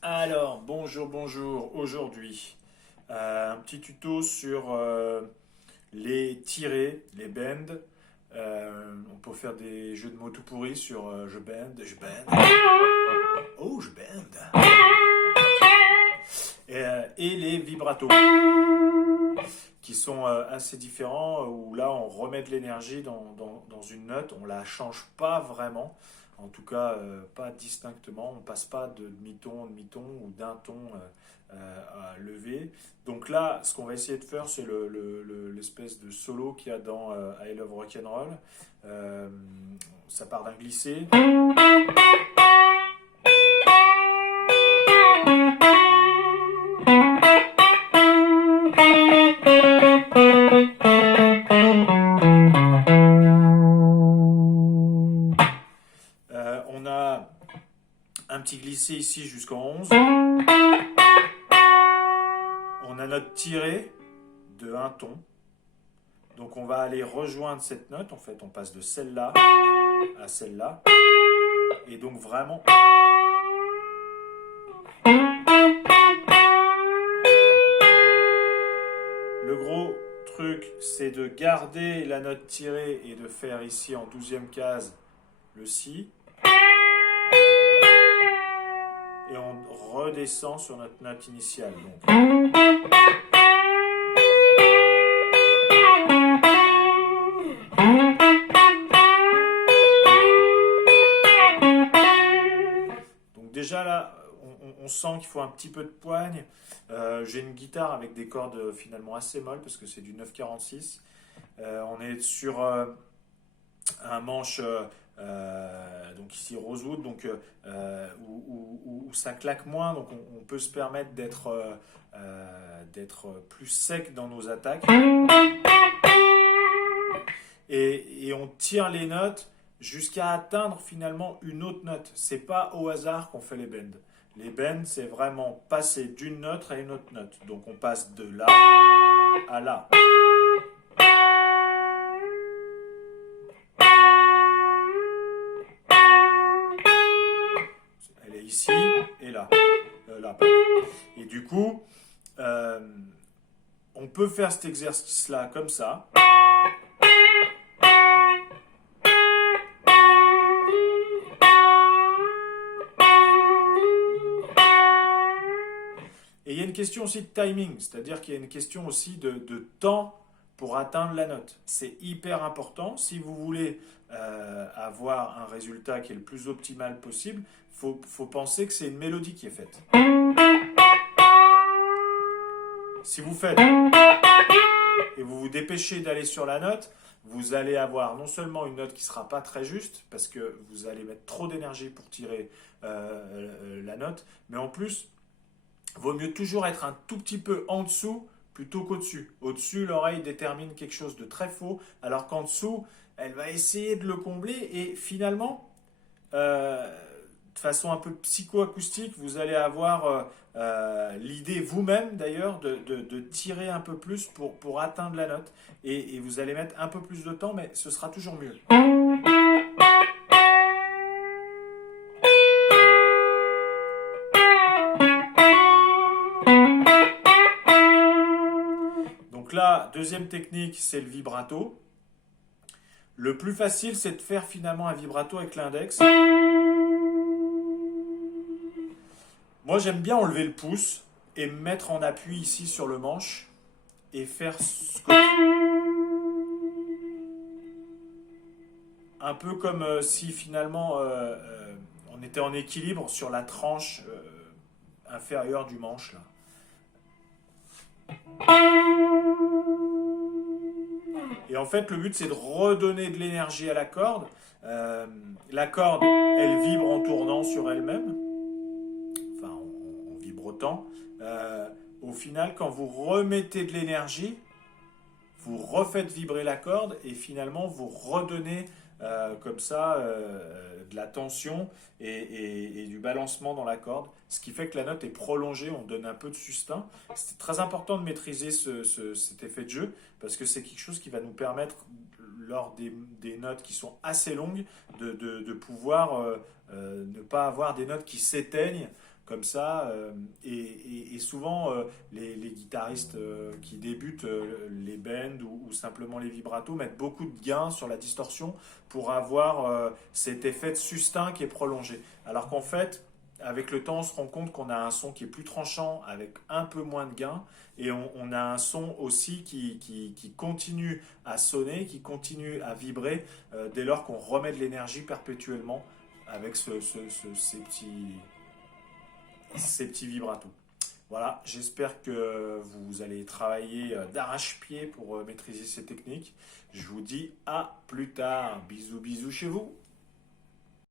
Alors, bonjour. Aujourd'hui, un petit tuto sur les tirés, les bends. On peut faire des jeux de mots tout pourris sur je bend. Oh, je bend. Et les vibratos, qui sont assez différents, où là, on remet de l'énergie dans une note, on la change pas vraiment. En tout cas, pas distinctement. On passe pas de demi-ton ou d'un ton à lever. Donc là, ce qu'on va essayer de faire, c'est l'espèce de solo qu'il y a dans I Love Rock'n'Roll. Euh, Ça part d'un glissé. On a un petit glissé ici jusqu'en 11. On a notre tiré de un ton. Donc on va aller rejoindre cette note. En fait, on passe de celle-là à celle-là. Et donc vraiment, le gros truc, c'est de garder la note tirée et de faire ici en 12e case le Si. Et on redescend sur notre note initiale. Donc déjà là, on sent qu'il faut un petit peu de poigne. J'ai une guitare avec des cordes finalement assez molles parce que c'est du 9,46. On est sur un manche donc ici rosewood où ça claque moins, donc on peut se permettre d'être plus sec dans nos attaques et on tire les notes jusqu'à atteindre finalement une autre note. C'est pas au hasard qu'on fait les bends. Les bends, c'est vraiment passer d'une note à une autre note. Donc on passe de là à là. Elle est ici et là. Là. Et du coup, euh, on peut faire cet exercice-là comme ça. Et il y a une question aussi de timing, c'est-à-dire qu'il y a une question aussi de temps pour atteindre la note. C'est hyper important. Si vous voulez avoir un résultat qui est le plus optimal possible, faut penser que c'est une mélodie qui est faite. Si vous faites et vous vous dépêchez d'aller sur la note, vous allez avoir non seulement une note qui ne sera pas très juste, parce que vous allez mettre trop d'énergie pour tirer la note, mais en plus, vaut mieux toujours être un tout petit peu en dessous plutôt qu'au-dessus. Au-dessus, l'oreille détermine quelque chose de très faux, alors qu'en dessous, elle va essayer de le combler et finalement, de façon un peu psychoacoustique, vous allez avoir l'idée vous-même d'ailleurs de tirer un peu plus pour atteindre la note et vous allez mettre un peu plus de temps, mais ce sera toujours mieux. Donc là, deuxième technique, c'est le vibrato. Le plus facile, c'est de faire finalement un vibrato avec l'index. Moi, j'aime bien enlever le pouce et me mettre en appui ici sur le manche et faire un peu comme si finalement on était en équilibre sur la tranche inférieure du manche là. Et en fait, le but, c'est de redonner de l'énergie à la corde. La corde, elle vibre en tournant sur elle-même, enfin en vibrotant. Au final, quand vous remettez de l'énergie, vous refaites vibrer la corde et finalement, vous redonnez comme ça de la tension et du balancement dans la corde, ce qui fait que la note est prolongée, on donne un peu de sustain. C'est très important de maîtriser cet effet de jeu parce que c'est quelque chose qui va nous permettre, lors des notes qui sont assez longues, de pouvoir ne pas avoir des notes qui s'éteignent comme ça. Et souvent, les guitaristes qui débutent les bends ou simplement les vibratos mettent beaucoup de gains sur la distorsion pour avoir cet effet de sustain qui est prolongé. Alors qu'en fait, avec le temps, on se rend compte qu'on a un son qui est plus tranchant avec un peu moins de gain et on a un son aussi qui continue à sonner, qui continue à vibrer dès lors qu'on remet de l'énergie perpétuellement avec ces petits vibratos. Voilà, j'espère que vous allez travailler d'arrache-pied pour maîtriser ces techniques. Je vous dis à plus tard. Bisous bisous chez vous.